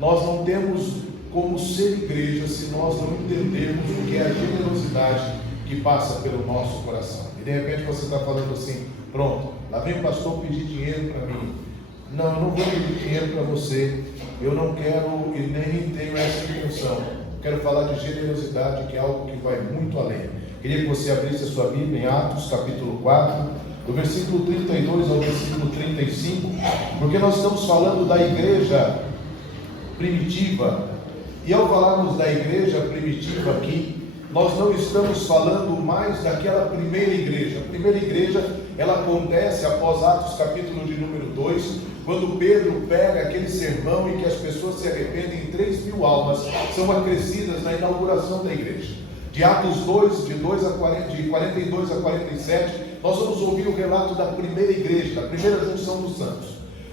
nós não temos como ser igreja se nós não entendermos o que é a generosidade que passa pelo nosso coração. E de repente você está falando assim: pronto, lá vem o pastor pedir dinheiro para mim. Não, eu não vou pedir dinheiro para você, eu não quero e nem tenho essa intenção. Quero falar de generosidade, que é algo que vai muito além. Queria que você abrisse a sua Bíblia em Atos capítulo 4, do versículo 32 ao versículo 35, porque nós estamos falando da igreja primitiva. E ao falarmos da igreja primitiva aqui, nós não estamos falando mais daquela primeira igreja. A primeira igreja, ela acontece após Atos capítulo de número 2, quando Pedro pega aquele sermão e que as pessoas se arrependem, 3.000 almas são acrescidas na inauguração da igreja. De Atos 2, de 42 a 47, nós vamos ouvir o relato da primeira igreja, da primeira junção dos santos.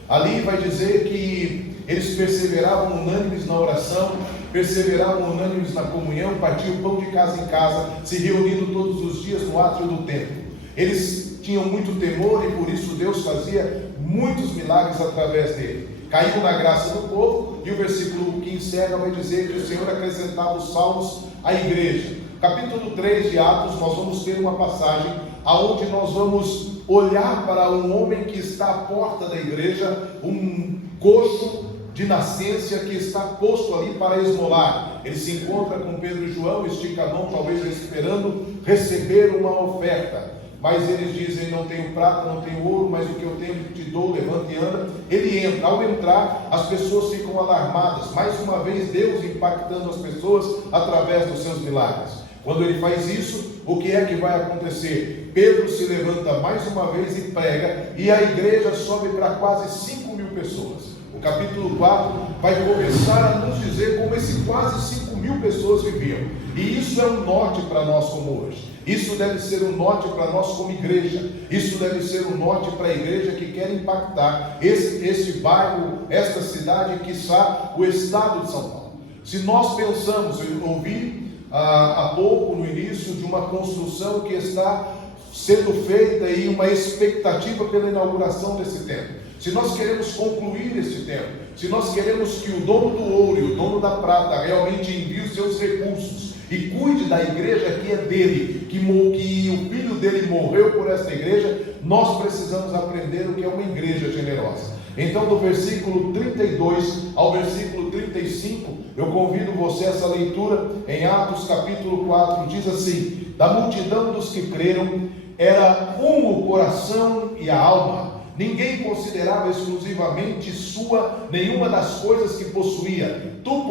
Ali vai dizer que eles perseveravam unânimes na oração, perseveravam unânimes na comunhão, partiam pão de casa em casa, se reunindo todos os dias no átrio do templo. Eles tinham muito temor e por isso Deus fazia muitos milagres através dele. Caiu na graça do povo, e o versículo que encerra vai dizer que o Senhor acrescentava os salmos à igreja. Capítulo 3 de Atos, nós vamos ter uma passagem aonde nós vamos olhar para um homem que está à porta da igreja, um coxo de nascença que está posto ali para esmolar. Ele se encontra com Pedro e João, estica a mão, talvez esperando receber uma oferta. Mas eles dizem: não tenho prata, não tenho ouro, mas o que eu tenho te dou, levanta e anda. Ele entra. Ao entrar, as pessoas ficam alarmadas. Mais uma vez, Deus impactando as pessoas através dos seus milagres. Quando ele faz isso, o que é que vai acontecer? Pedro se levanta mais uma vez e prega, e a igreja sobe para quase 5.000 pessoas. O capítulo 4 vai começar a nos dizer como esse quase 5.000 pessoas viviam. E isso é um norte para nós como hoje. Isso deve ser um norte para nós como igreja. Isso deve ser um norte para a igreja que quer impactar esse bairro, esta cidade, quiçá o estado de São Paulo. Se nós pensamos, eu ouvi há pouco no início de uma construção que está sendo feita e uma expectativa pela inauguração desse templo. Se nós queremos concluir este templo, se nós queremos que o dono do ouro e o dono da prata realmente envie os seus recursos e cuide da igreja que é dele, que o filho dele morreu por esta igreja, nós precisamos aprender o que é uma igreja generosa. Então, do versículo 32 ao versículo 35, eu convido você a essa leitura em Atos capítulo 4, diz assim: da multidão dos que creram, era um o coração e a alma. Ninguém considerava exclusivamente sua nenhuma das coisas que possuía. Tudo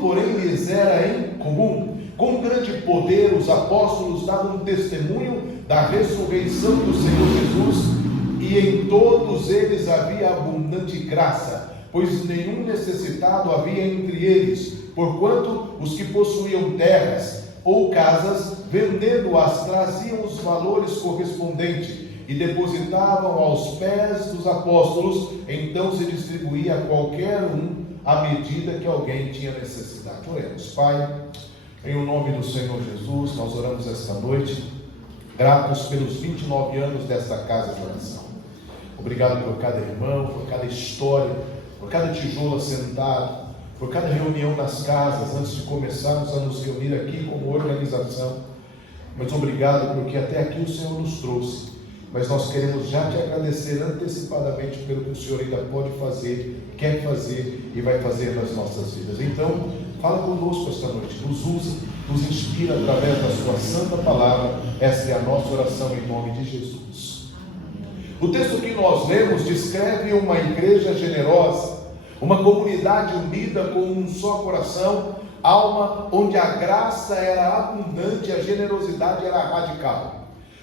porém lhes era em comum. Com grande poder os apóstolos davam testemunho da ressurreição do Senhor Jesus, e em todos eles havia abundante graça, pois nenhum necessitado havia entre eles, porquanto os que possuíam terras ou casas, vendendo-as, traziam os valores correspondentes e depositavam aos pés dos apóstolos. Então se distribuía a qualquer um à medida que alguém tinha necessidade. Oremos. Pai, em o nome do Senhor Jesus, nós oramos esta noite, gratos pelos 29 anos desta casa de oração. Obrigado por cada irmão, por cada história, por cada tijolo assentado, por cada reunião nas casas, antes de começarmos a nos reunir aqui como organização. Mas obrigado porque até aqui o Senhor nos trouxe. Mas nós queremos já te agradecer antecipadamente pelo que o Senhor ainda pode fazer, quer fazer e vai fazer nas nossas vidas. Então, fala conosco esta noite, nos usa, nos inspira através da sua santa palavra. Esta é a nossa oração em nome de Jesus. O texto que nós lemos descreve uma igreja generosa, uma comunidade unida com um só coração, alma, onde a graça era abundante, a generosidade era radical.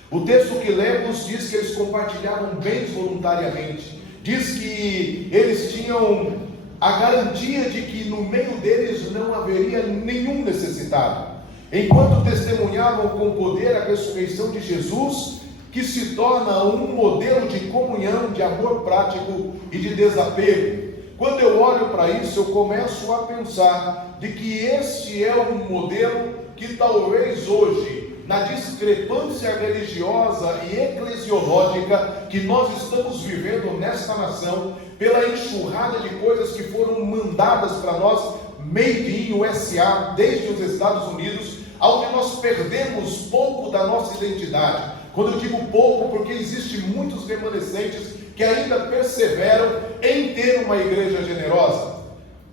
O texto que lemos diz que eles compartilhavam bens voluntariamente, diz que eles tinham a garantia de que no meio deles não haveria nenhum necessitado, enquanto testemunhavam com poder a ressurreição de Jesus, que se torna um modelo de comunhão, de amor prático e de desapego. Quando eu olho para isso, eu começo a pensar de que este é um modelo que talvez hoje, na discrepância religiosa e eclesiológica que nós estamos vivendo nesta nação, pela enxurrada de coisas que foram mandadas para nós, made in USA, desde os Estados Unidos, onde nós perdemos pouco da nossa identidade. Quando eu digo pouco, porque existem muitos remanescentes que ainda perseveram em ter uma igreja generosa.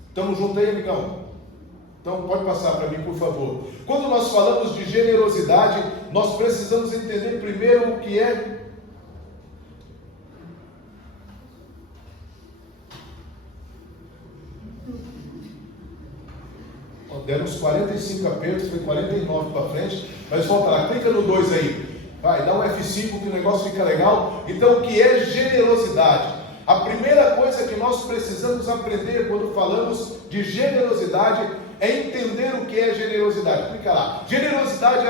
Estamos juntos aí, amigão? Então pode passar para mim, por favor. Quando nós falamos de generosidade, nós precisamos entender primeiro o que é. Deram uns 45 apertos, foi 49 para frente, mas volta lá, clica no 2 aí. Vai, dá um F5 que o negócio fica legal. Então, o que é generosidade? A primeira coisa que nós precisamos aprender quando falamos de generosidade é entender o que é generosidade. Clica lá. Generosidade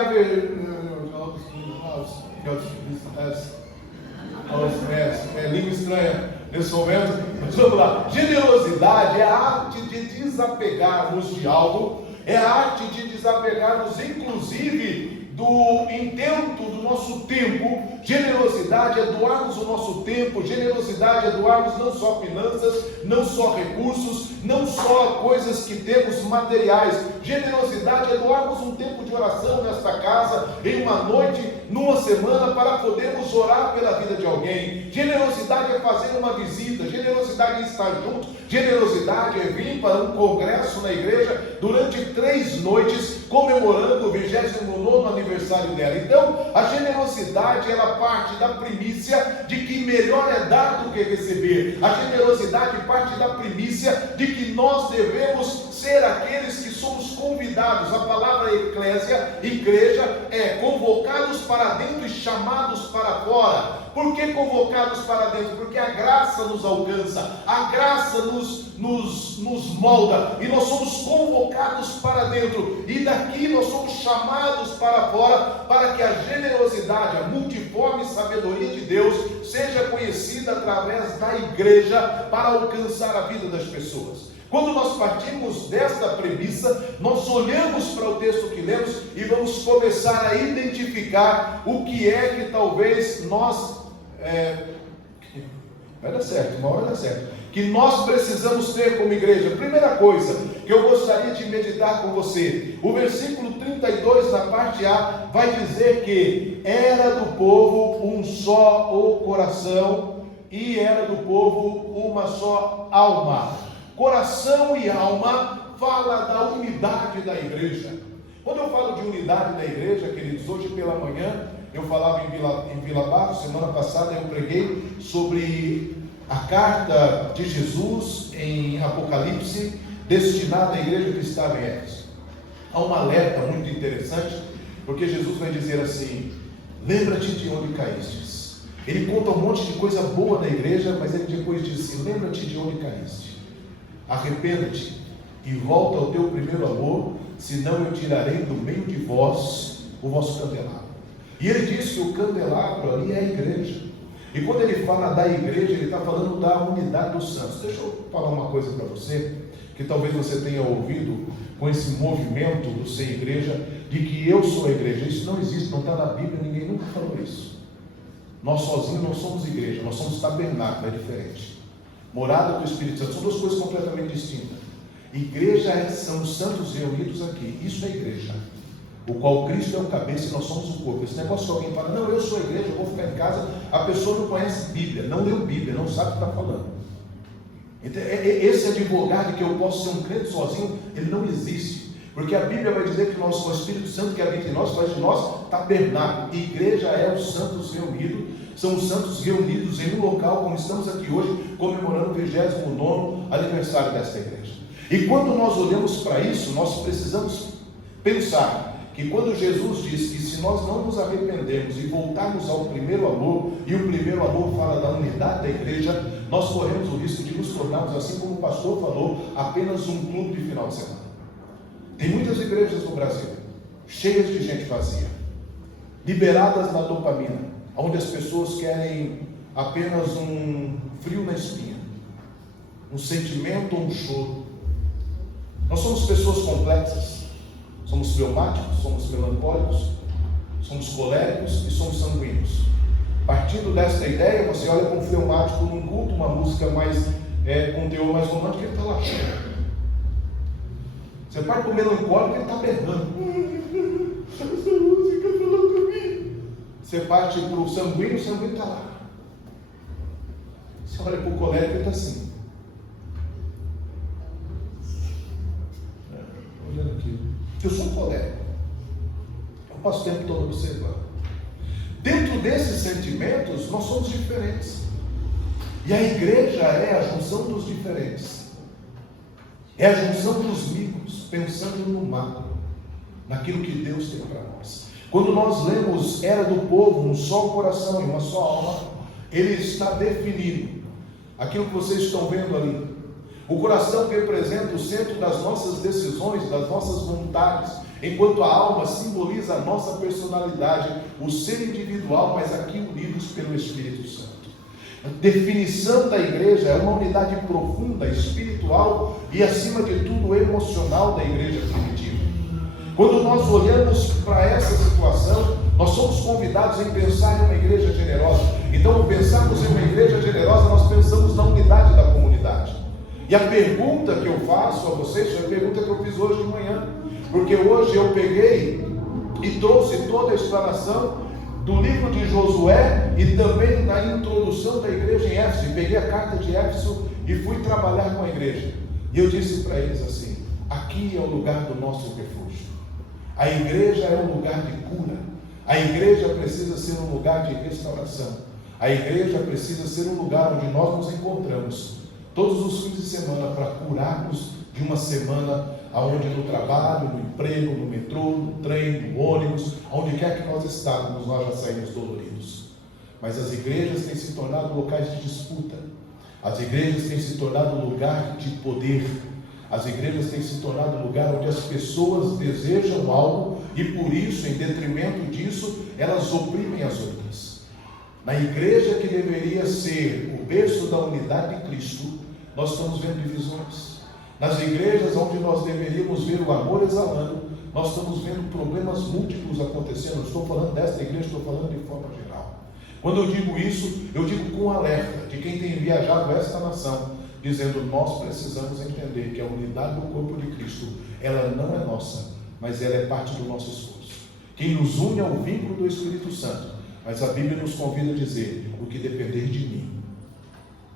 é língua estranha nesse momento. Mas vamos lá. Generosidade é a arte de desapegarmos de algo, é a arte de desapegarmos, inclusive, do intento do nosso tempo. Generosidade é doarmos o nosso tempo. Generosidade é doarmos não só finanças, não só recursos, não só coisas que temos materiais. Generosidade é doarmos um tempo de oração nesta casa, em uma noite, numa semana, para podermos orar pela vida de alguém. Generosidade é fazer uma visita. Generosidade é estar junto. Generosidade é vir para um congresso na igreja durante 3 noites, comemorando o 29º aniversário dela. Então, a generosidade, ela parte da primícia de que melhor é dar do que receber. A generosidade parte da primícia de que nós devemos ser aqueles que somos convidados. A palavra eclésia, igreja, é convocados para dentro e chamados para fora. Por que convocados para dentro? Porque a graça nos alcança, a graça nos molda, e nós somos convocados para dentro, e daqui nós somos chamados para fora, para que a generosidade, a multiforme sabedoria de Deus seja conhecida através da igreja, para alcançar a vida das pessoas. Quando nós partimos desta premissa, nós olhamos para o texto que lemos e vamos começar a identificar o que é que talvez nós vai dar certo, uma hora dá certo, que nós precisamos ter como igreja. Primeira coisa que eu gostaria de meditar com você, o versículo 32 na parte A vai dizer que era do povo um só o coração e era do povo uma só alma. Coração e alma fala da unidade da igreja. Quando eu falo de unidade da igreja, queridos, hoje pela manhã eu falava em Vila Barros, semana passada eu preguei sobre a carta de Jesus em Apocalipse, destinada à igreja que estava em Éfeso. Há um alerta muito interessante, porque Jesus vai dizer assim: lembra-te de onde caístes. Ele conta um monte de coisa boa da igreja, mas ele depois diz assim: lembra-te de onde caíste, arrependa-te e volta ao teu primeiro amor, senão eu tirarei do meio de vós o vosso candelabro. E ele diz que o candelabro ali é a igreja. E quando ele fala da igreja, ele está falando da unidade dos santos. Deixa eu falar uma coisa para você, que talvez você tenha ouvido com esse movimento do ser igreja, de que eu sou a igreja. Isso não existe, não está na Bíblia, ninguém nunca falou isso. Nós sozinhos não somos igreja, nós somos tabernáculo, é diferente. Morada do Espírito Santo, são duas coisas completamente distintas. Igreja são os santos reunidos aqui, isso é igreja, o qual Cristo é o cabeça e nós somos o corpo. Esse negócio que alguém fala, não, eu sou a igreja, eu vou ficar em casa, a pessoa não conhece Bíblia, não leu Bíblia, não sabe o que está falando. Então, esse advogado que eu posso ser um crente sozinho, ele não existe, porque a Bíblia vai dizer que nós, o Espírito Santo que habita em nós, faz de nós tabernáculo. E igreja é os santos reunidos, são os santos reunidos em um local, como estamos aqui hoje, comemorando o 29º aniversário desta igreja. E quando nós olhamos para isso, nós precisamos pensar que quando Jesus diz que se nós não nos arrependermos e voltarmos ao primeiro amor, e o primeiro amor fala da unidade da igreja, nós corremos o risco de nos tornarmos, assim como o pastor falou, apenas um clube de final de semana. Tem muitas igrejas no Brasil, cheias de gente vazia, liberadas na dopamina, onde as pessoas querem apenas um frio na espinha, um sentimento ou um choro. Nós somos pessoas complexas, somos fleumáticos, somos melancólicos, somos coléricos e somos sanguíneos. Partindo desta ideia, você olha para um fleumático num culto, uma música mais com teor mais romântico, ele está lá. Você parte para o melancólico, ele está berrando. Essa música falou comigo. Você parte para o sanguíneo está lá. Você olha para o colérico, ele está assim. Olhando aqui. Eu sou colérico. Eu passo o tempo todo observando. Dentro desses sentimentos, nós somos diferentes. E a igreja é a junção dos diferentes. É a junção dos micros, pensando no macro, naquilo que Deus tem para nós. Quando nós lemos Era do Povo, um só coração e uma só alma, ele está definindo aquilo que vocês estão vendo ali. O coração representa o centro das nossas decisões, das nossas vontades, enquanto a alma simboliza a nossa personalidade, o ser individual, mas aqui unidos pelo Espírito Santo. A definição da igreja é uma unidade profunda, espiritual e, acima de tudo, emocional da igreja primitiva. Quando nós olhamos para essa situação, nós somos convidados a pensar em uma igreja generosa. Então, ao pensarmos em uma igreja generosa, nós pensamos na unidade da comunidade. E a pergunta que eu faço a vocês foi a pergunta que eu fiz hoje de manhã, porque hoje eu peguei e trouxe toda a explanação do livro de Josué e também da introdução da igreja em Éfeso. Peguei a carta de Éfeso e fui trabalhar com a igreja. E eu disse para eles assim: aqui é o lugar do nosso refúgio. A igreja é um lugar de cura. A igreja precisa ser um lugar de restauração. A igreja precisa ser um lugar onde nós nos encontramos todos os fins de semana para curarmos de uma semana onde no trabalho, no emprego, no metrô, no trem, no ônibus, onde quer que nós estávamos, nós já saímos doloridos. Mas as igrejas têm se tornado locais de disputa. As igrejas têm se tornado lugar de poder. As igrejas têm se tornado lugar onde as pessoas desejam algo e por isso, em detrimento disso, elas oprimem as outras. Na igreja que deveria ser o berço da unidade de Cristo, nós estamos vendo divisões. Nas igrejas onde nós deveríamos ver o amor exalando, nós estamos vendo problemas múltiplos acontecendo. Não estou falando desta igreja, estou falando de forma geral. Quando eu digo isso, eu digo com alerta de quem tem viajado esta nação, dizendo: nós precisamos entender que a unidade do corpo de Cristo, ela não é nossa, mas ela é parte do nosso esforço. Quem nos une ao vínculo do Espírito Santo. Mas a Bíblia nos convida a dizer: o que depender de mim,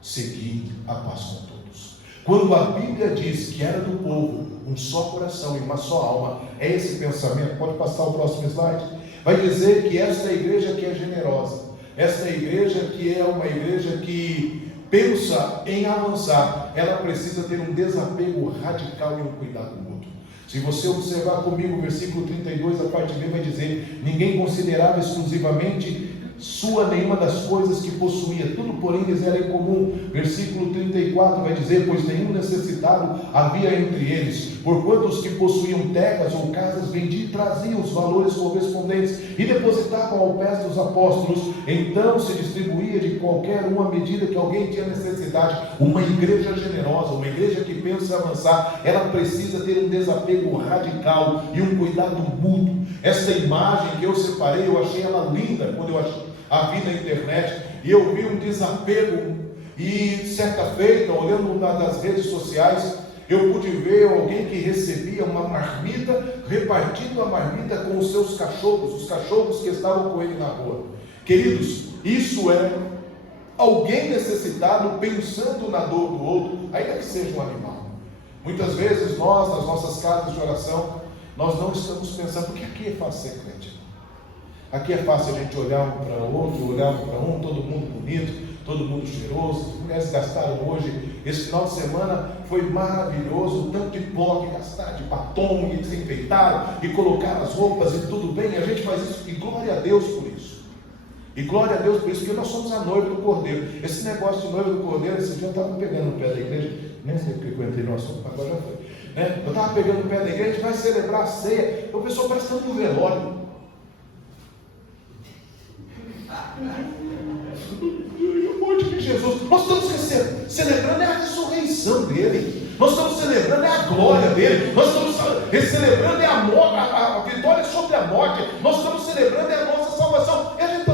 seguir a paz com todos. Quando a Bíblia diz que era do povo um só coração e uma só alma, é esse pensamento. Pode passar o próximo slide. Vai dizer que esta igreja que é generosa, esta igreja que é uma igreja que pensa em avançar, ela precisa ter um desapego radical e um cuidado mútuo. Se você observar comigo o versículo 32, a parte B vai dizer: ninguém considerava exclusivamente sua nenhuma das coisas que possuía, tudo porém lhes era em comum. Versículo 34 vai dizer: pois nenhum necessitado havia entre eles, porquanto os que possuíam terras ou casas vendiam e traziam os valores correspondentes e depositavam ao pé dos apóstolos. Então se distribuía de qualquer um à medida que alguém tinha necessidade. Uma igreja generosa, uma igreja que pensa avançar, ela precisa ter um desapego radical e um cuidado mútuo. Esta imagem que eu separei, eu achei ela linda quando eu a vi na internet, e eu vi um desapego. E certa feita, olhando uma das redes sociais, eu pude ver alguém que recebia uma marmita, repartindo a marmita com os seus cachorros, os cachorros que estavam com ele na rua. Queridos, isso é alguém necessitado pensando na dor do outro, ainda que seja um animal. Muitas vezes nós, nas nossas casas de oração, nós não estamos pensando, porque aqui é fácil ser crente. Aqui é fácil a gente olhar um para o outro, olhar um para um, todo mundo bonito, todo mundo cheiroso. As mulheres gastaram hoje, esse final de semana foi maravilhoso, o tanto de pó que gastaram, de batom, e desenfeitaram, e colocaram as roupas e tudo bem, a gente faz isso, e glória a Deus por isso. E glória a Deus por isso, porque nós somos a noiva do Cordeiro. Esse negócio de noiva do Cordeiro, esse dia eu estava pegando no pé da igreja, nem sei porque eu entrei no assunto, mas agora já foi. Eu estava pegando no pé da igreja, a gente vai celebrar a ceia, o pessoal parece que está no velório. A morte de Jesus, nós estamos celebrando a ressurreição dele, nós estamos celebrando a glória dele, nós estamos celebrando a vitória sobre a morte, nós estamos celebrando a nossa salvação. E a gente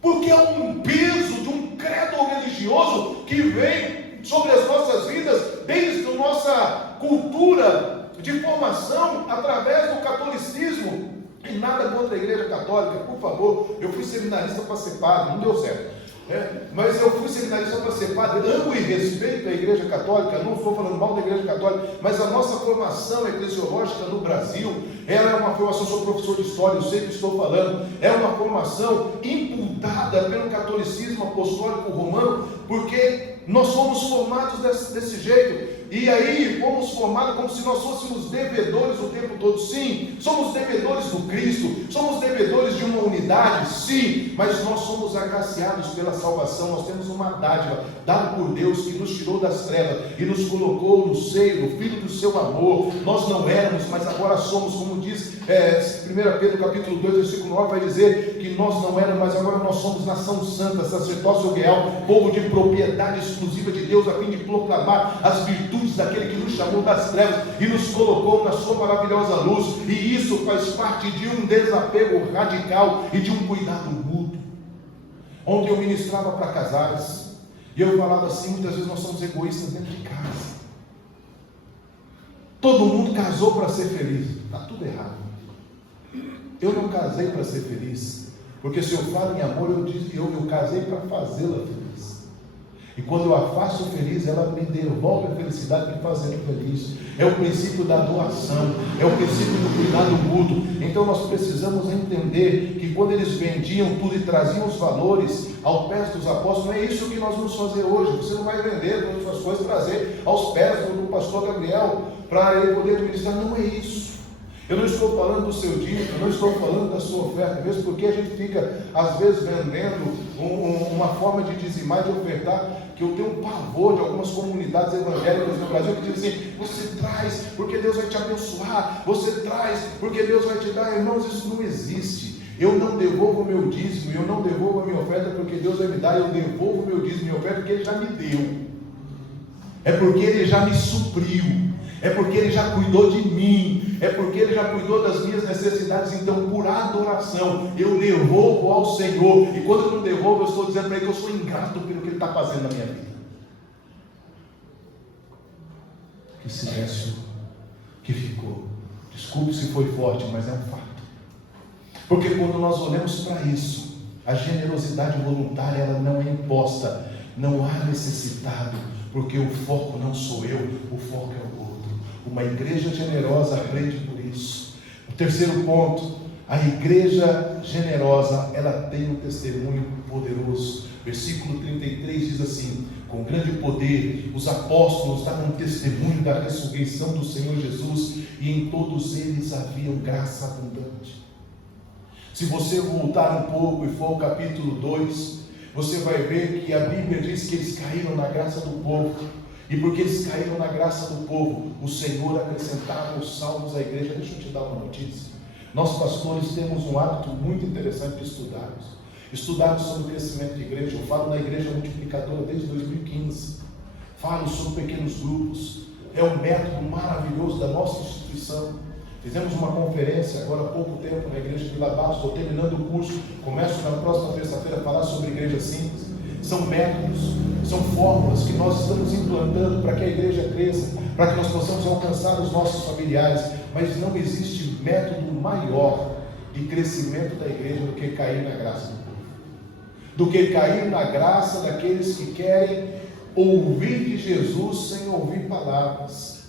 porque é um peso de um credo religioso que vem sobre as nossas vidas desde a nossa cultura de formação através do catolicismo. E nada contra a igreja católica, por favor. Eu fui seminarista para ser padre, não deu certo. Mas eu fui seminarista para ser padre, amo e respeito a igreja católica, não estou falando mal da igreja católica, mas a nossa formação eclesiológica no Brasil, ela é uma formação, sou professor de história, eu sei o que estou falando, é uma formação imputada pelo catolicismo apostólico romano, porque nós somos formados desse jeito. E aí fomos formados como se nós fôssemos devedores o tempo todo. Sim, somos devedores do Cristo, somos devedores de uma unidade, sim, mas nós somos agraciados pela salvação. Nós temos uma dádiva dada por Deus que nos tirou das trevas e nos colocou no seio do Filho do seu amor. Nós não éramos, mas agora somos, como diz 1 Pedro capítulo 2, versículo 9, vai dizer que nós não éramos, mas agora nós somos nação santa, sacerdócio real, povo de propriedade exclusiva de Deus, a fim de proclamar as virtudes daquele que nos chamou das trevas e nos colocou na sua maravilhosa luz. E isso faz parte de um desapego radical e de um cuidado mútuo. Ontem eu ministrava para casais e eu falava assim: muitas vezes nós somos egoístas dentro de casa. Todo mundo casou para ser feliz. Está tudo errado. Eu não casei para ser feliz, porque se eu falo em amor, eu casei para fazê-la feliz. E quando eu a faço feliz, ela me devolve a felicidade me fazendo feliz. É o princípio da doação, é o princípio do cuidado mútuo. Então nós precisamos entender que quando eles vendiam tudo e traziam os valores aos pés dos apóstolos, não é isso que nós vamos fazer hoje. Você não vai vender todas as suas coisas, trazer aos pés do pastor Gabriel para ele poder ministrar. Não é isso. Eu não estou falando do seu dízimo, eu não estou falando da sua oferta, mesmo porque a gente fica, às vezes, vendendo uma forma de dizimar e de ofertar, que eu tenho um pavor de algumas comunidades evangélicas no Brasil que dizem assim: você traz porque Deus vai te abençoar, você traz porque Deus vai te dar. Irmãos, isso não existe. Eu não devolvo o meu dízimo, eu não devolvo a minha oferta porque Deus vai me dar, eu devolvo o meu dízimo e minha oferta porque Ele já me deu. É porque Ele já me supriu. É porque Ele já cuidou de mim, é porque Ele já cuidou das minhas necessidades. Então, por adoração, eu devolvo ao Senhor. E quando eu não devolvo, eu estou dizendo para Ele que eu sou ingrato pelo que Ele está fazendo na minha vida. Que silêncio que ficou. Desculpe se foi forte, mas é um fato. Porque quando nós olhamos para isso, a generosidade voluntária, ela não é imposta, não há necessitado, porque o foco não sou eu, o foco é o outro. Uma igreja generosa aprende por isso. O terceiro ponto: a igreja generosa, ela tem um testemunho poderoso. Versículo 33 diz assim: com grande poder os apóstolos davam testemunho da ressurreição do Senhor Jesus, e em todos eles havia graça abundante. Se você voltar um pouco e for ao capítulo 2, você vai ver que a Bíblia diz que eles caíram na graça do povo. E porque eles caíram na graça do povo, o Senhor acrescentava os salmos à igreja. Deixa eu te dar uma notícia. Nós pastores temos um hábito muito interessante de estudarmos sobre o crescimento de igreja. Eu falo na igreja multiplicadora desde 2015. Falo sobre pequenos grupos. É um método maravilhoso da nossa instituição. Fizemos uma conferência agora há pouco tempo na igreja de Vila Barros. Estou terminando o curso. Começo na próxima terça-feira a falar sobre igreja simples. São métodos, são fórmulas que nós estamos implantando para que a igreja cresça, para que nós possamos alcançar os nossos familiares. Mas não existe método maior de crescimento da igreja do que cair na graça do povo, do que cair na graça daqueles que querem ouvir de Jesus sem ouvir palavras.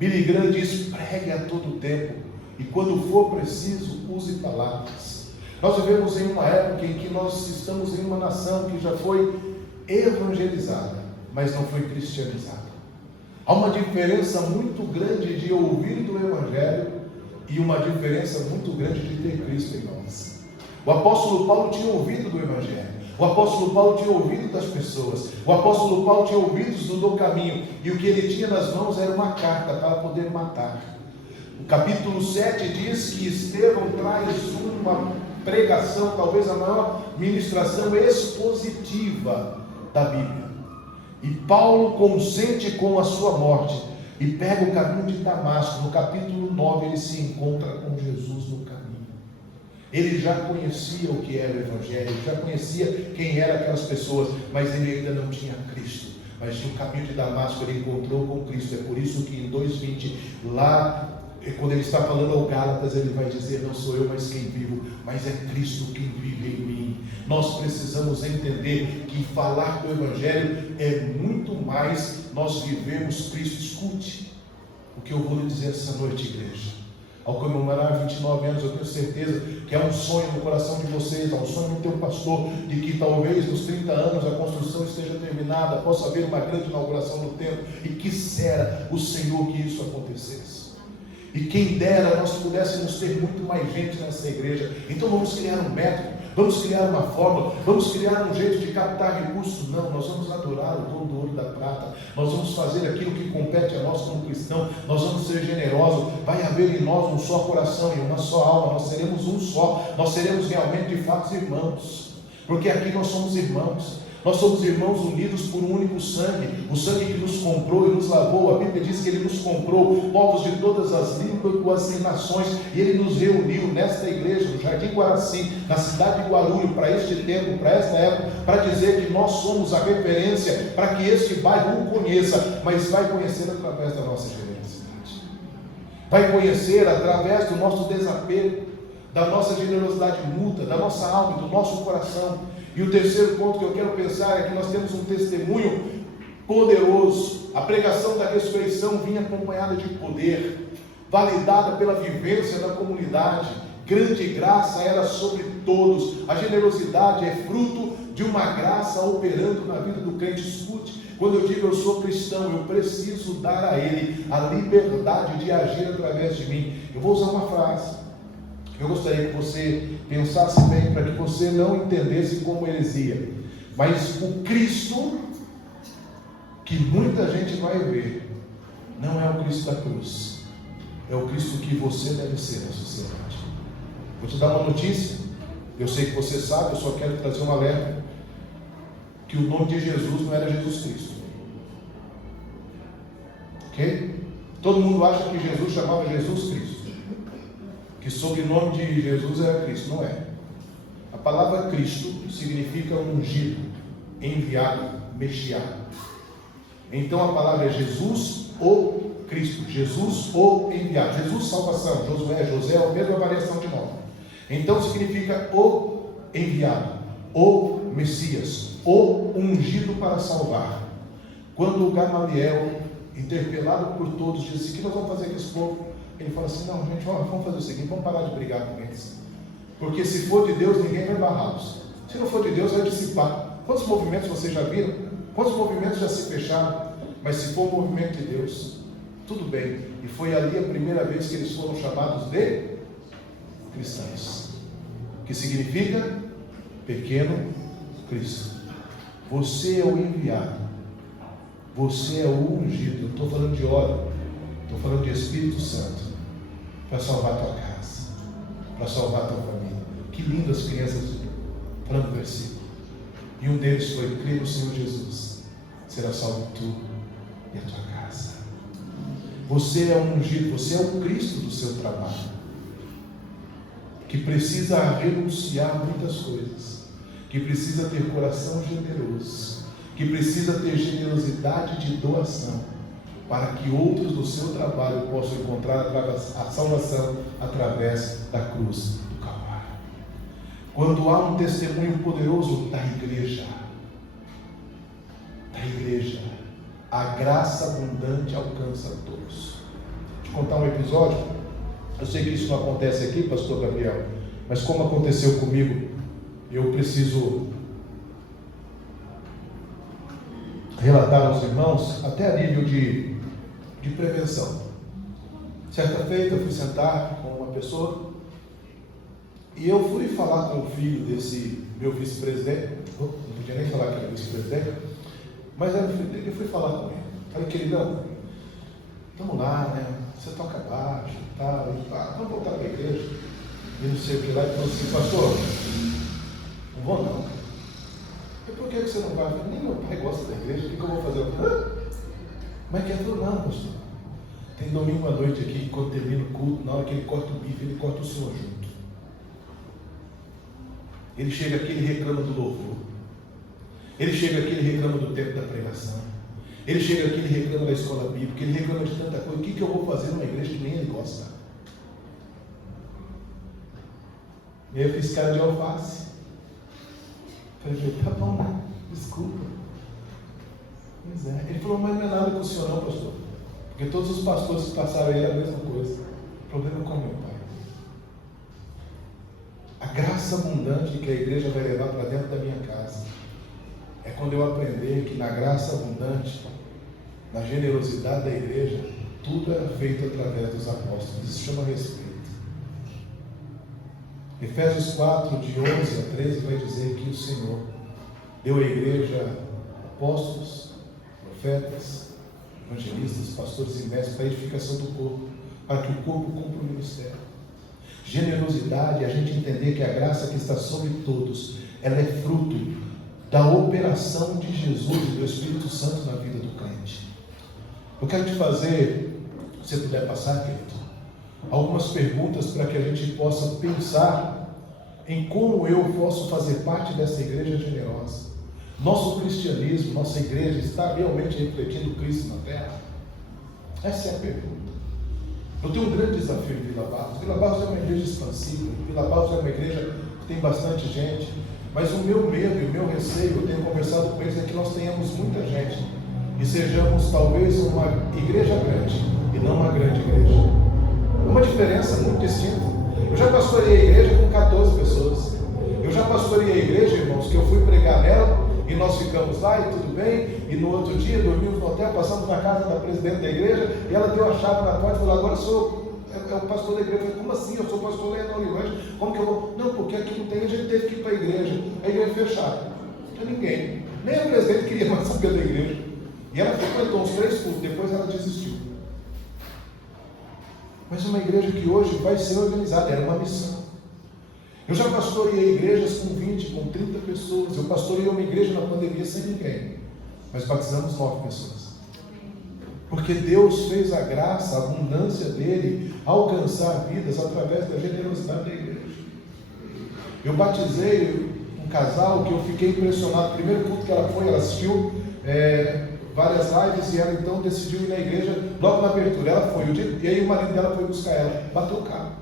Billy Graham diz: pregue a todo tempo, e quando for preciso, use palavras. Nós vivemos em uma época em que nós estamos em uma nação que já foi evangelizada, mas não foi cristianizada. Há uma diferença muito grande de ouvir do Evangelho e uma diferença muito grande de ter Cristo em nós. O apóstolo Paulo tinha ouvido do Evangelho, o apóstolo Paulo tinha ouvido das pessoas, o apóstolo Paulo tinha ouvidos do caminho, e o que ele tinha nas mãos era uma carta para poder matar. O capítulo 7 diz que Estevão traz uma pregação, talvez a maior ministração expositiva da Bíblia. E Paulo consente com a sua morte e pega o caminho de Damasco. No capítulo 9 ele se encontra com Jesus no caminho. Ele já conhecia o que era o Evangelho, ele já conhecia quem eram aquelas pessoas, mas ele ainda não tinha Cristo. Mas no caminho de Damasco ele encontrou com Cristo. É por isso que em 2:20, lá, quando ele está falando ao Gálatas, ele vai dizer: não sou eu mais quem vivo, mas é Cristo quem vive em mim. Nós precisamos entender que falar do Evangelho é muito mais nós vivemos Cristo. Escute o que eu vou lhe dizer essa noite, igreja. Ao comemorar 29 anos, eu tenho certeza que é um sonho no coração de vocês, é um sonho no teu pastor, de que talvez nos 30 anos a construção esteja terminada, possa haver uma grande inauguração no templo, e quisera o Senhor que isso acontecesse. E quem dera nós pudéssemos ter muito mais gente nessa igreja. Então vamos criar um método, vamos criar uma fórmula, vamos criar um jeito de captar recursos. Não, nós vamos adorar o dono do ouro e da prata. Nós vamos fazer aquilo que compete a nós como cristão. Nós vamos ser generosos. Vai haver em nós um só coração e uma só alma. Nós seremos um só. Nós seremos realmente de fato irmãos. Porque aqui nós somos irmãos. Nós somos irmãos unidos por um único sangue, o sangue que nos comprou e nos lavou. A Bíblia diz que Ele nos comprou, povos de todas as línguas e nações, e Ele nos reuniu nesta igreja, no Jardim Guaraci, na cidade de Guarulhos, para este tempo, para esta época, para dizer que nós somos a referência, para que este bairro o conheça, mas vai conhecer através da nossa generosidade, vai conhecer através do nosso desapego, da nossa generosidade mútua, da nossa alma e do nosso coração. E o terceiro ponto que eu quero pensar é que nós temos um testemunho poderoso. A pregação da ressurreição vinha acompanhada de poder, validada pela vivência da comunidade. Grande graça era sobre todos. A generosidade é fruto de uma graça operando na vida do crente. Escute, quando eu digo eu sou cristão, eu preciso dar a Ele a liberdade de agir através de mim. Eu vou usar uma frase. Eu gostaria que você pensasse bem, para que você não entendesse como heresia. Mas o Cristo que muita gente vai ver não é o Cristo da cruz, é o Cristo que você deve ser na sociedade. Vou te dar uma notícia. Eu sei que você sabe, eu só quero trazer um alerta, que o nome de Jesus não era Jesus Cristo. Ok? Todo mundo acha que Jesus chamava Jesus Cristo, que o sobrenome de Jesus era Cristo. Não é. A palavra Cristo significa ungido, enviado, Messias. Então a palavra é Jesus ou Cristo, Jesus ou enviado. Jesus, salvação, Josué, José, é a mesma variação de nome. Então significa o enviado, o Messias, o ungido para salvar. Quando o Gamaliel, interpelado por todos, disse: o que nós vamos fazer com esse povo? Ele fala assim: não, gente, vamos fazer o seguinte, vamos parar de brigar com eles, porque se for de Deus, ninguém vai barrá-los. Se não for de Deus, vai dissipar. Quantos movimentos vocês já viram? Quantos movimentos já se fecharam? Mas se for o movimento de Deus, tudo bem. E foi ali a primeira vez que eles foram chamados de cristãos, que significa pequeno Cristo. Você é o enviado, você é o ungido. Eu estou falando de óleo, estou falando de Espírito Santo, para salvar a tua casa, para salvar a tua família. Que lindas crianças falando o versículo. E um deles foi: crer no Senhor Jesus, será salvo tu e a tua casa. Você é um ungido, você é o Cristo do seu trabalho, que precisa renunciar a muitas coisas, que precisa ter coração generoso, que precisa ter generosidade de doação, para que outros do seu trabalho possam encontrar a salvação através da cruz do Calvário. Quando há um testemunho poderoso da igreja, a graça abundante alcança a todos. Vou te contar um episódio. Eu sei que isso não acontece aqui, pastor Gabriel, mas como aconteceu comigo, eu preciso relatar aos irmãos, até a nível de prevenção. Certa feita eu fui sentar com uma pessoa e eu fui falar com o filho desse meu vice-presidente. Não podia nem falar que era vice-presidente, mas era o filho dele. Eu fui falar com ele. Falei: queridão, vamos lá, né? Você toca baixo, vamos voltar para a igreja. E não sei o que lá. Ele falou assim: pastor, não vou não. E por que você não vai? Eu falei: nem meu pai gosta da igreja, o que eu vou fazer? Eu falei: mas que é tudo não, pastor. Tem domingo à noite aqui, quando termina o culto, na hora que ele corta o bife, ele corta o senhor junto. Ele chega aqui, ele reclama do louvor. Ele chega aqui, ele reclama do tempo da pregação. Ele chega aqui, ele reclama da escola bíblica. Ele reclama de tanta coisa. O que eu vou fazer numa igreja que nem ele gosta? E aí eu fiz cara de alface. Falei, tá bom, desculpa. Pois é. Ele falou, mas não é nada com o senhor não, pastor. Porque todos os pastores que passaram aí era a mesma coisa. O problema é com meu pai. A graça abundante que a igreja vai levar para dentro da minha casa é quando eu aprender que na graça abundante, na generosidade da igreja, tudo era feito através dos apóstolos. Isso chama respeito. Efésios 4, de 11 a 13, vai dizer que o Senhor deu à igreja apóstolos, profetas, evangelistas, pastores e mestres para a edificação do corpo, para que o corpo cumpra o ministério. Generosidade é a gente entender que a graça que está sobre todos, ela é fruto da operação de Jesus e do Espírito Santo na vida do crente. Eu quero te fazer, se você puder passar, querido, algumas perguntas para que a gente possa pensar em como eu posso fazer parte dessa igreja generosa. Nosso cristianismo, nossa igreja está realmente refletindo Cristo na terra? Essa é a pergunta. Eu tenho um grande desafio em Vila Barros. Vila Barros é uma igreja expansiva. Vila Barros é uma igreja que tem bastante gente. Mas o meu medo e o meu receio, eu tenho conversado com eles, é que nós tenhamos muita gente e sejamos talvez uma igreja grande e não uma grande igreja. É uma diferença muito distinta. Eu já pastoreei a igreja com 14 pessoas. Eu já pastoreei a igreja, irmãos, que eu fui pregar nela e nós ficamos lá e tudo bem. E no outro dia dormimos no hotel, passamos na casa da presidente da igreja e ela deu a chave na porta e falou, agora sou é o pastor da igreja. Eu falei, como assim? Eu sou pastor lá na Olivante, como que eu vou? Não, porque aqui não tem, a gente teve que ir para a igreja. A igreja fechada. Não tinha ninguém. Nem a presidente queria mais saber da igreja. E ela frequentou uns 3 cultos, depois ela desistiu. Mas uma igreja que hoje vai ser organizada, era uma missão. Eu já pastoreei igrejas com 20, com 30 pessoas. Eu pastoreei uma igreja na pandemia sem ninguém. Mas batizamos 9 pessoas. Porque Deus fez a graça, a abundância dele, alcançar vidas através da generosidade da igreja. Eu batizei um casal que eu fiquei impressionado. O primeiro culto que ela foi, ela assistiu várias lives e ela então decidiu ir na igreja logo na abertura. Ela foi, e aí o marido dela foi buscar ela, bateu o carro.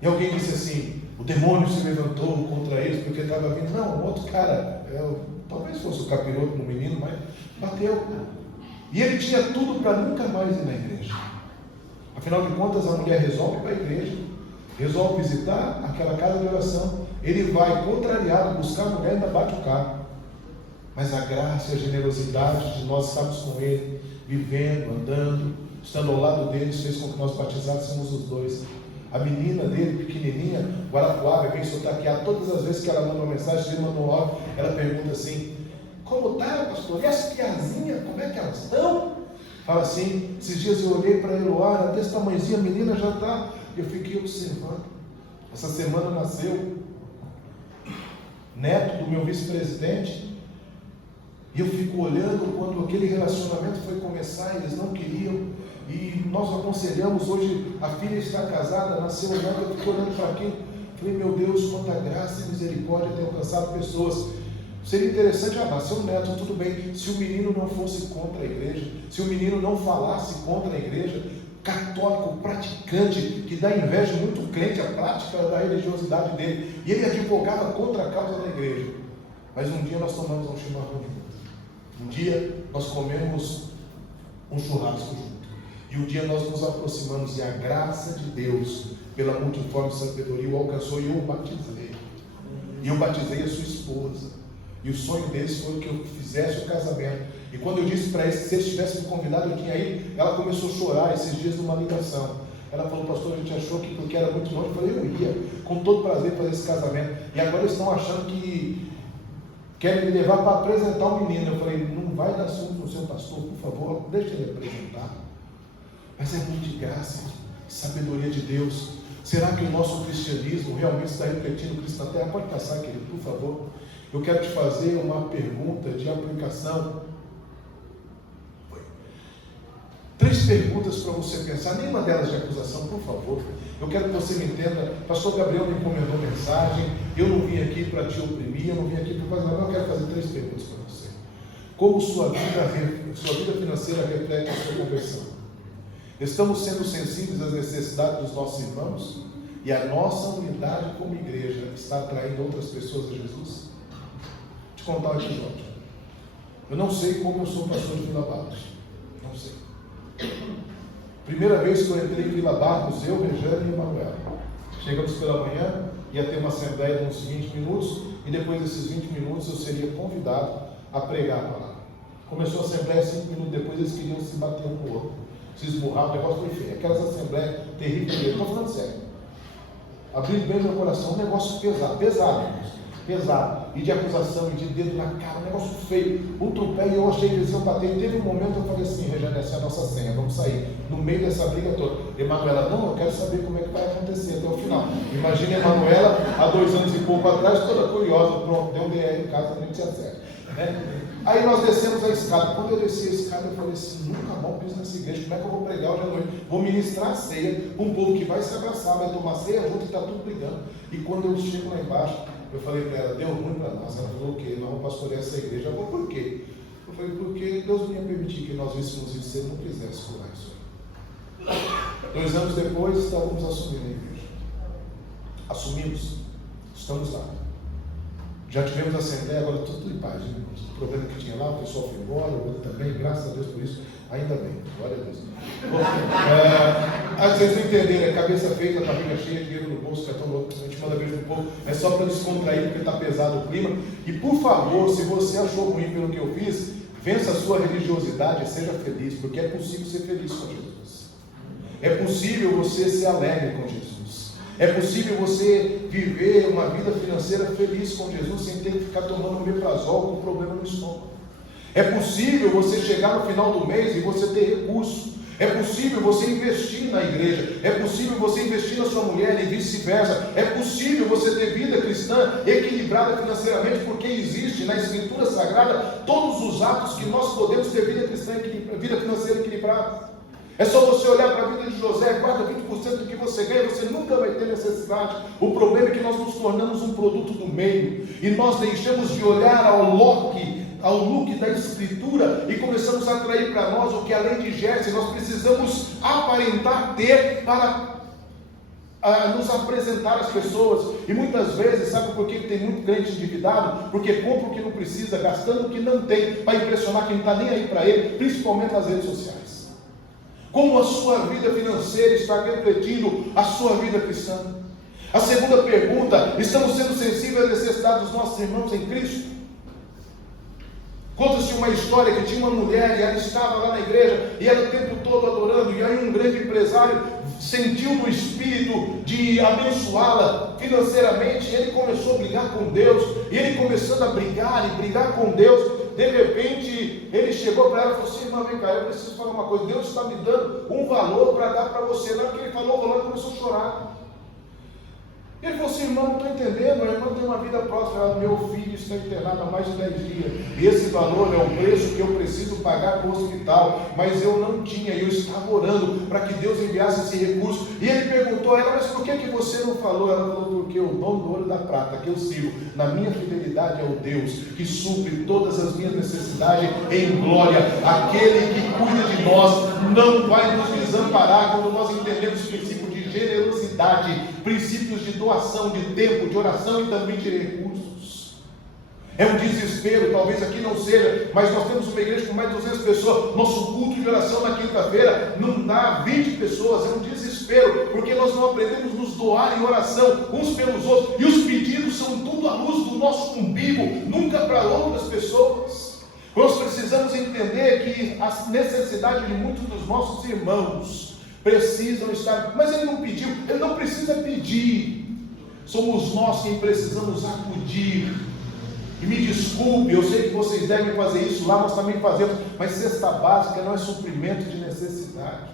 E alguém disse assim, o demônio se levantou contra eles porque estava vindo. Não, um outro cara, talvez fosse o capiroto no menino, mas bateu. E ele tinha tudo para nunca mais ir na igreja. Afinal de contas, a mulher resolve ir para a igreja, resolve visitar aquela casa de oração. Ele vai contrariado buscar a mulher e ainda bate o carro. Mas a graça e a generosidade de nós estarmos com ele, vivendo, andando, estando ao lado dele, fez com que nós batizássemos os dois. A menina dele, pequenininha, Guarapuava, vem sotaquear. Todas as vezes que ela manda uma mensagem, ele manda um áudio, ela pergunta assim, como está, pastor? E as piazinhas, como é que elas estão? Fala assim, esses dias eu olhei para Eloá, desse tamanhozinho, a menina já está. Eu fiquei observando. Essa semana nasceu neto do meu vice-presidente. E eu fico olhando quando aquele relacionamento foi começar, eles não queriam. E nós aconselhamos, hoje a filha está casada, nasceu um neto, eu fico olhando para aquilo. Falei, meu Deus, quanta graça e misericórdia tem alcançado pessoas. Seria interessante, nasceu um neto, tudo bem, se o menino não fosse contra a igreja, se o menino não falasse contra a igreja, católico, praticante, que dá inveja muito crente a prática da religiosidade dele, e ele advogava contra a causa da igreja. Mas um dia nós tomamos um chimarrão junto, um dia nós comemos um churrasco junto, e um dia nós nos aproximamos, e a graça de Deus, pela multiforme sabedoria, o alcançou, e eu o batizei, e eu batizei a sua esposa. E o sonho deles foi que eu fizesse o casamento. E quando eu disse para eles que se eles tivessem me convidado, eu tinha ido, ela começou a chorar esses dias numa ligação. Ela falou, pastor, a gente achou que porque era muito longe. Eu falei, eu ia, com todo prazer, fazer esse casamento. E agora eles estão achando que querem me levar para apresentar o menino. Eu falei, não vai dar assunto no seu pastor, por favor, deixa ele apresentar. Mas é muito de graça, sabedoria de Deus. Será que o nosso cristianismo realmente está refletindo Cristo na terra? Pode passar, querido, por favor. Eu quero te fazer uma pergunta de aplicação. 3 perguntas para você pensar, nenhuma delas de acusação, por favor. Eu quero que você me entenda. Pastor Gabriel me encomendou mensagem, eu não vim aqui para te oprimir, eu não vim aqui por causa não, eu quero fazer 3 perguntas para você. Como sua vida financeira reflete a sua conversão? Estamos sendo sensíveis às necessidades dos nossos irmãos? E a nossa unidade como igreja está atraindo outras pessoas a Jesus? Vou te contar um episódio. Eu não sei como eu sou pastor de Vila Barros. Não sei. Primeira vez que eu entrei em Vila Barros, eu, Rejane e Manuela. Chegamos pela manhã, ia ter uma assembleia de uns 20 minutos, e depois desses 20 minutos eu seria convidado a pregar a palavra. Começou a assembleia, 5 minutos depois eles queriam se bater um com o outro, se esmurrar, o negócio foi feio. Aquelas assembleias terríveis, estou falando sério. Abrindo bem meu coração, um negócio pesado, e de acusação, e de dedo na cara, um negócio feio, um tropé, e eu achei que eles iam bater. Teve um momento eu falei assim: Rejane, essa é a nossa senha, vamos sair, no meio dessa briga toda. Emanuela, não, eu quero saber como é que vai acontecer até o final. Imagina a Emanuela, há 2 anos e pouco atrás, toda curiosa, pronto, deu um DR em casa, a gente se acerta, né? Aí nós descemos a escada. Quando eu desci a escada, eu falei assim: nunca mais piso nessa igreja, como é que eu vou pregar hoje à noite? Vou ministrar a ceia para um povo que vai se abraçar, vai tomar ceia junto e está tudo brigando. E quando eu chego lá embaixo, eu falei para ela: deu ruim para nós. Ela falou: o quê? Nós vamos pastorear essa igreja. Eu falei: por quê? Eu falei: porque Deus não ia permitir que nós víssemos isso se Ele não quisesse curar isso aí. 2 anos depois, estávamos assumindo a igreja. Assumimos. Estamos lá. Já tivemos assembleia, agora tudo em paz, irmãos. O problema que tinha lá, o pessoal foi embora, eu também, graças a Deus por isso, ainda bem, glória a Deus. Às vezes não entenderam, é cabeça feita, barriga cheia, dinheiro no bolso, cartão louco, a gente manda beijo no povo, é só para descontrair, porque está pesado o clima. E por favor, se você achou ruim pelo que eu fiz, vença a sua religiosidade e seja feliz, porque é possível ser feliz com Jesus. É possível você ser alegre com Jesus. É possível você viver uma vida financeira feliz com Jesus sem ter que ficar tomando omeprazol com problema no estômago. É possível você chegar no final do mês e você ter recurso. É possível você investir na igreja. É possível você investir na sua mulher e vice-versa. É possível você ter vida cristã equilibrada financeiramente, porque existe na Escritura Sagrada todos os atos que nós podemos ter vida cristã, vida financeira equilibrada. É só você olhar para a vida de José, guarda 20% do que você ganha, você nunca vai ter necessidade. O problema é que nós nos tornamos um produto do meio, e nós deixamos de olhar ao look da Escritura, e começamos a atrair para nós o que a lei de Gérson, nós precisamos aparentar ter para nos apresentar às pessoas. E muitas vezes, sabe por que tem muito crente endividado? Porque compra o que não precisa, gastando o que não tem, para impressionar quem está nem aí para ele, principalmente nas redes sociais. Como a sua vida financeira está refletindo a sua vida cristã? A segunda pergunta: estamos sendo sensíveis às necessidades dos nossos irmãos em Cristo? Conta-se uma história que tinha uma mulher e ela estava lá na igreja e ela o tempo todo adorando, e aí um grande empresário sentiu no espírito de abençoá-la financeiramente, e ele começou a brigar com Deus, e ele começando a brigar com Deus. De repente, ele chegou para ela e falou assim: irmã, vem cá, eu preciso falar uma coisa, Deus está me dando um valor para dar para você. Na hora que ele falou o valor, ele começou a chorar. Ele falou assim: irmão, não estou entendendo, a irmã tem uma vida próspera, meu filho está internado há mais de 10 dias, e esse valor é o preço que eu preciso pagar para o hospital, mas eu não tinha, e eu estava orando para que Deus enviasse esse recurso. E ele perguntou a ela: mas por que você não falou? Ela falou: porque o dono do ouro e da prata que eu sirvo, na minha fidelidade, é o Deus que supre todas as minhas necessidades em glória. Aquele que cuida de nós não vai nos desamparar quando nós entendemos o princípio de generosidade, princípios de doação de tempo, de oração e também de recursos. É um desespero, talvez aqui não seja, mas nós temos uma igreja com mais de 200 pessoas, nosso culto de oração na quinta-feira não dá 20 pessoas, é um desespero, porque nós não aprendemos a nos doar em oração uns pelos outros, e os pedidos são tudo à luz do nosso umbigo, nunca para outras pessoas. Nós precisamos entender que a necessidade de muitos dos nossos irmãos precisam estar, mas ele não pediu, ele não precisa pedir, somos nós quem precisamos acudir. E me desculpe, eu sei que vocês devem fazer isso lá, nós também fazemos, mas cesta básica não é suprimento de necessidade.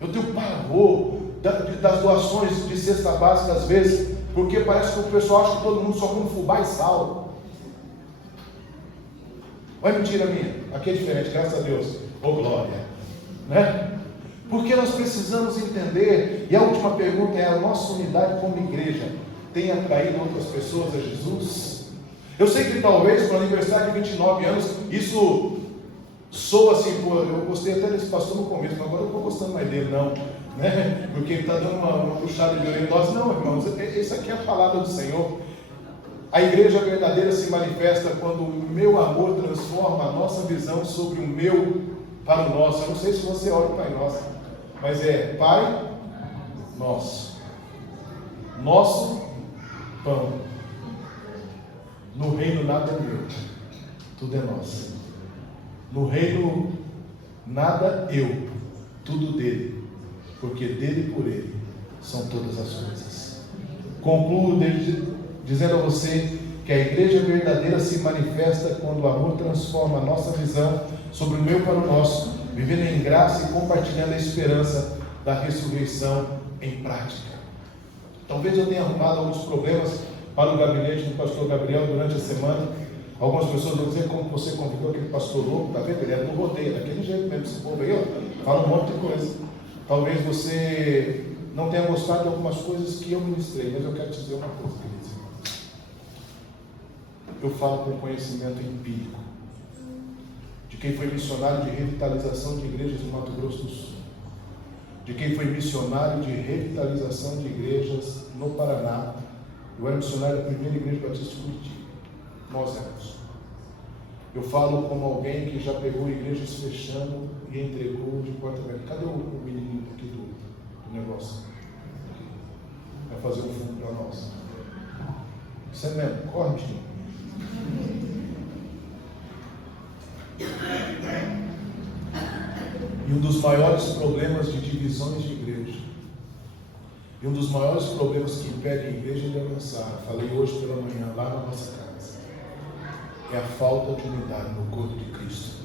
Eu tenho pavor das doações de cesta básica às vezes, porque parece que o pessoal acha que todo mundo só come fubá e sal. Olha, mentira minha, aqui é diferente, graças a Deus, glória. né? Porque nós precisamos entender, e a última pergunta é: a nossa unidade como igreja tem atraído outras pessoas a Jesus? Eu sei que talvez para o aniversário de 29 anos, isso soa assim, pô, eu gostei até desse pastor no começo, mas agora eu não estou gostando mais dele não, né? Porque ele está dando uma puxada de orelha. Nós não, irmãos, essa aqui é a palavra do Senhor. A igreja verdadeira se manifesta quando o meu amor transforma a nossa visão sobre o meu para o nosso. Eu não sei se você ora o Pai Nosso, mas é Pai Nosso, nosso pão. No reino nada é meu, tudo é nosso. No reino nada eu, tudo dele, porque dele e por ele são todas as coisas. Concluo dizendo a você que a igreja verdadeira se manifesta quando o amor transforma a nossa visão sobre o meu para o nosso, vivendo em graça e compartilhando a esperança da ressurreição em prática. Talvez eu tenha arrumado alguns problemas para o gabinete do pastor Gabriel durante a semana. Algumas pessoas vão dizer como você convidou aquele pastor louco, tá vendo? Ele é no rodeio, daquele jeito mesmo, esse povo aí, ó, fala um monte de coisa. Talvez você não tenha gostado de algumas coisas que eu ministrei, mas eu quero te dizer uma coisa, queridos irmãos. Eu falo com conhecimento empírico de quem foi missionário de revitalização de igrejas no Mato Grosso do Sul, de quem foi missionário de revitalização de igrejas no Paraná. Eu era missionário da primeira igreja batista de Curitiba. Nós éramos. Eu falo como alguém que já pegou igrejas fechando e entregou de porta aberta. Cadê o menininho aqui do negócio? Vai fazer um fundo para nós. Você mesmo, corre, tio. E um dos maiores problemas de divisões de igreja, e um dos maiores problemas que impede a igreja de avançar, falei hoje pela manhã lá na nossa casa, é a falta de unidade no corpo de Cristo.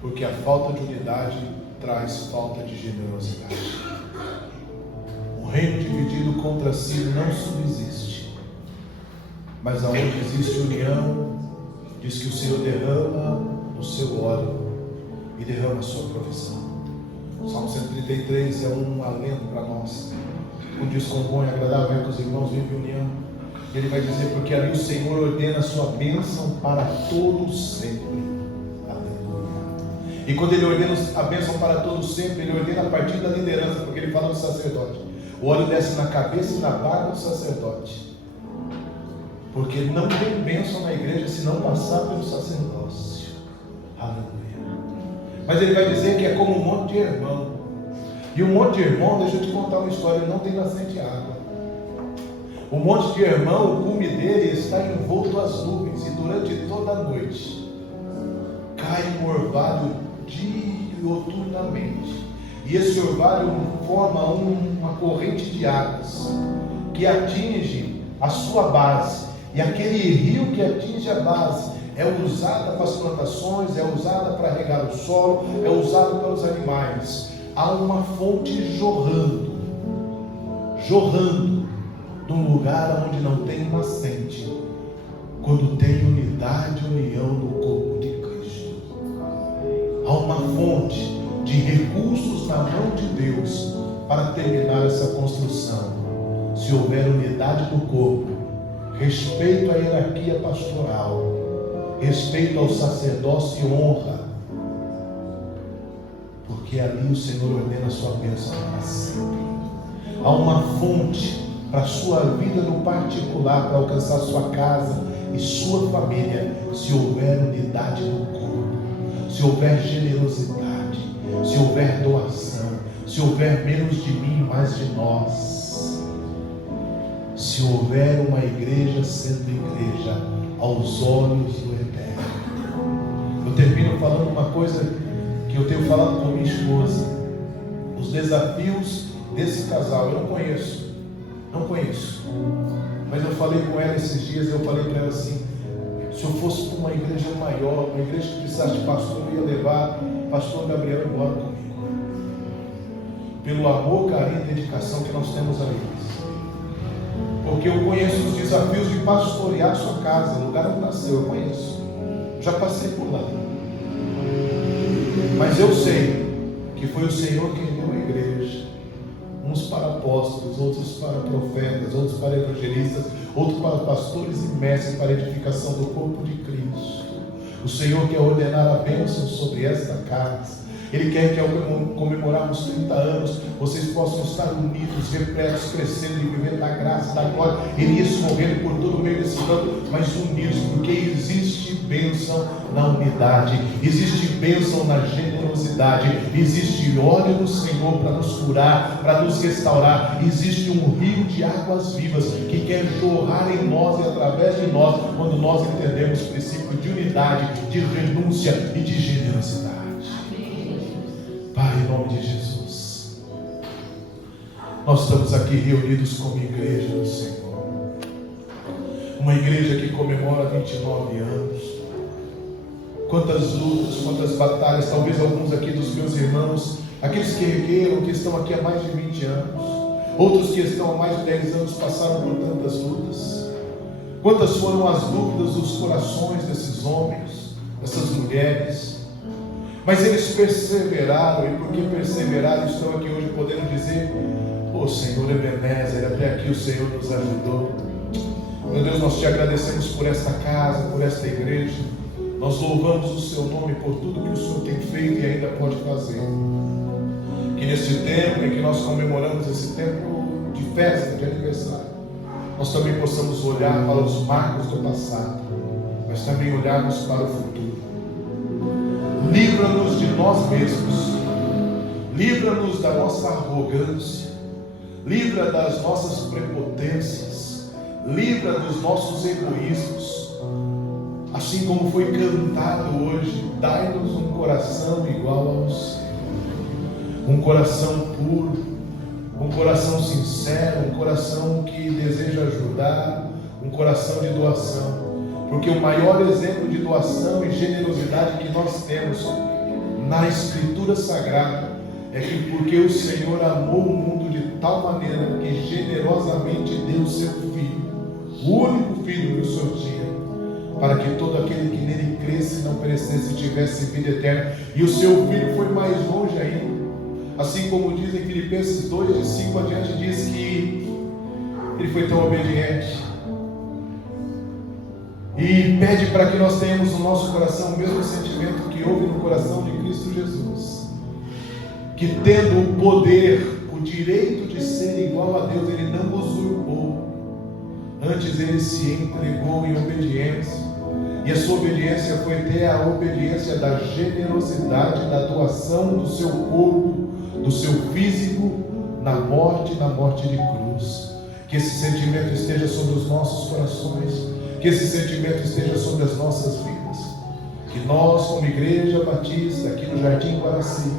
Porque a falta de unidade traz falta de generosidade. Um reino dividido contra si não subsiste, mas aonde existe união, diz que o Senhor derrama o seu óleo e derrama a sua provisão. O Salmo 133 é um alento para nós. Como diz, com bom e agradável é que os irmãos vivem em união. Ele vai dizer: porque ali o Senhor ordena a sua bênção para todos sempre. Aleluia. E quando ele ordena a bênção para todos sempre, ele ordena a partir da liderança, porque ele fala do sacerdote. O óleo desce na cabeça e na barba do sacerdote. Porque não tem bênção na igreja se não passar pelo sacerdócio. Aleluia. Mas ele vai dizer que é como um monte de irmão. E um monte de irmão, deixa eu te contar uma história, não tem nascente água. O monte de irmão, o cume dele está envolto às nuvens, e durante toda a noite cai um orvalho dioturnamente. E esse orvalho forma uma corrente de águas que atinge a sua base. E aquele rio que atinge a base é usada para as plantações, é usada para regar o solo, é usada para os animais. Há uma fonte jorrando num lugar onde não tem nascente, quando tem unidade e união no corpo de Cristo. Há uma fonte de recursos na mão de Deus para terminar essa construção. Se houver unidade no corpo, respeito à hierarquia pastoral, respeito ao sacerdócio e honra, porque ali o Senhor ordena a sua bênção para sempre. Há uma fonte para a sua vida no particular, para alcançar sua casa e sua família, se houver unidade no corpo, se houver generosidade, se houver doação, se houver menos de mim e mais de nós, se houver uma igreja sendo igreja aos olhos do Eterno. Eu termino falando uma coisa que eu tenho falado com minha esposa. Os desafios desse casal, eu não conheço, mas eu falei com ela esses dias, eu falei para ela assim: se eu fosse para uma igreja maior, uma igreja que precisasse de pastor, eu ia levar pastor Gabriel embora comigo, pelo amor, carinho e dedicação que nós temos a eles, porque eu conheço os desafios de pastorear a sua casa, o lugar onde nasceu, eu conheço, já passei por lá. Mas eu sei que foi o Senhor quem deu a igreja. Uns para apóstolos, outros para profetas, outros para evangelistas, outros para pastores e mestres, para a edificação do corpo de Cristo. O Senhor quer ordenar a bênção sobre esta casa. Ele quer que ao comemorarmos 30 anos, vocês possam estar unidos, repletos, crescendo e vivendo da graça, da glória, e isso morrendo por todo o meio desse campo, mas unidos, porque existe bênção na unidade, existe bênção na generosidade, existe óleo do Senhor para nos curar, para nos restaurar, existe um rio de águas vivas que quer jorrar em nós e através de nós, quando nós entendemos o princípio de unidade, de renúncia e de generosidade. Pai, em nome de Jesus, nós estamos aqui reunidos como igreja do Senhor, uma igreja que comemora 29 anos. Quantas lutas, quantas batalhas, talvez alguns aqui dos meus irmãos, aqueles que ergueram, que estão aqui há mais de 20 anos, outros que estão há mais de 10 anos, passaram por tantas lutas. Quantas foram as dúvidas dos corações desses homens, dessas mulheres, mas eles perseveraram, e porque perseveraram, estão aqui hoje podendo dizer: "Oh Senhor Ebenezer, até aqui o Senhor nos ajudou." Meu Deus, nós te agradecemos por esta casa, por esta igreja. Nós louvamos o seu nome por tudo que o Senhor tem feito e ainda pode fazer. Que neste tempo em que nós comemoramos esse tempo de festa, de aniversário, nós também possamos olhar para os marcos do passado, mas também olharmos para o futuro. Livra-nos de nós mesmos, livra-nos da nossa arrogância, livra das nossas prepotências, livra dos nossos egoísmos. Assim como foi cantado hoje, dai-nos um coração igual ao seu, um coração puro, um coração sincero, um coração que deseja ajudar, um coração de doação. Porque o maior exemplo de doação e generosidade que nós temos na Escritura Sagrada é que porque o Senhor amou o mundo de tal maneira que generosamente deu o seu Filho, o único Filho que o Senhor tinha, para que todo aquele que nele cresce não perecesse e tivesse vida eterna. E o seu Filho foi mais longe ainda. Assim como diz em Filipenses 2, de 5 adiante, diz que ele foi tão obediente. E pede para que nós tenhamos no nosso coração o mesmo sentimento que houve no coração de Cristo Jesus, que tendo o poder, o direito de ser igual a Deus, ele não usurpou, antes ele se entregou em obediência, e a sua obediência foi ter a obediência da generosidade, da doação do seu corpo, do seu físico, na morte de cruz. Que esse sentimento esteja sobre os nossos corações, que esse sentimento esteja sobre as nossas vidas, que nós, como Igreja Batista, aqui no Jardim Guaraci,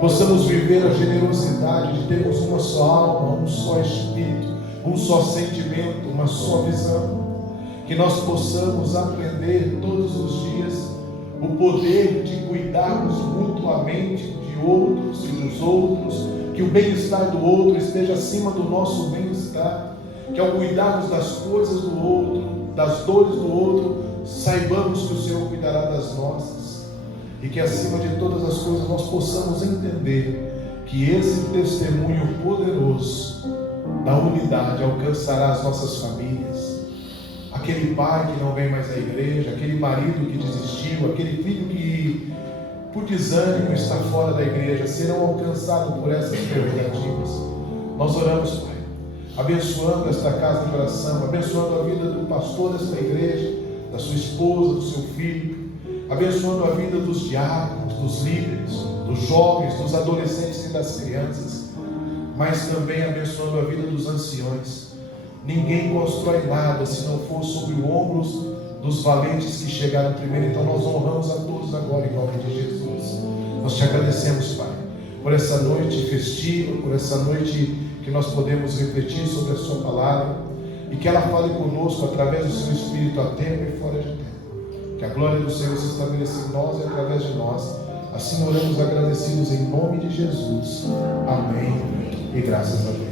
possamos viver a generosidade de termos uma só alma, um só espírito, um só sentimento, uma só visão, que nós possamos aprender todos os dias o poder de cuidarmos mutuamente de outros e dos outros, que o bem-estar do outro esteja acima do nosso bem-estar, que ao cuidarmos das coisas do outro, das dores do outro, saibamos que o Senhor cuidará das nossas, e que acima de todas as coisas nós possamos entender que esse testemunho poderoso da unidade alcançará as nossas famílias. Aquele pai que não vem mais à igreja, aquele marido que desistiu, aquele filho que por desânimo está fora da igreja, serão alcançados por essas prerrogativas. Nós oramos, Pai, abençoando esta casa de oração, abençoando a vida do pastor desta igreja, da sua esposa, do seu filho, abençoando a vida dos diáconos, dos líderes, dos jovens, dos adolescentes e das crianças, mas também abençoando a vida dos anciões. Ninguém constrói nada se não for sobre os ombros dos valentes que chegaram primeiro. Então nós honramos a todos agora em nome de Jesus. Nós te agradecemos, Pai, por essa noite festiva, por essa noite que nós podemos refletir sobre a sua palavra, e que ela fale conosco através do seu Espírito a tempo e fora de tempo. Que a glória do Senhor se estabeleça em nós e através de nós. Assim oramos agradecidos em nome de Jesus. Amém e graças a Deus.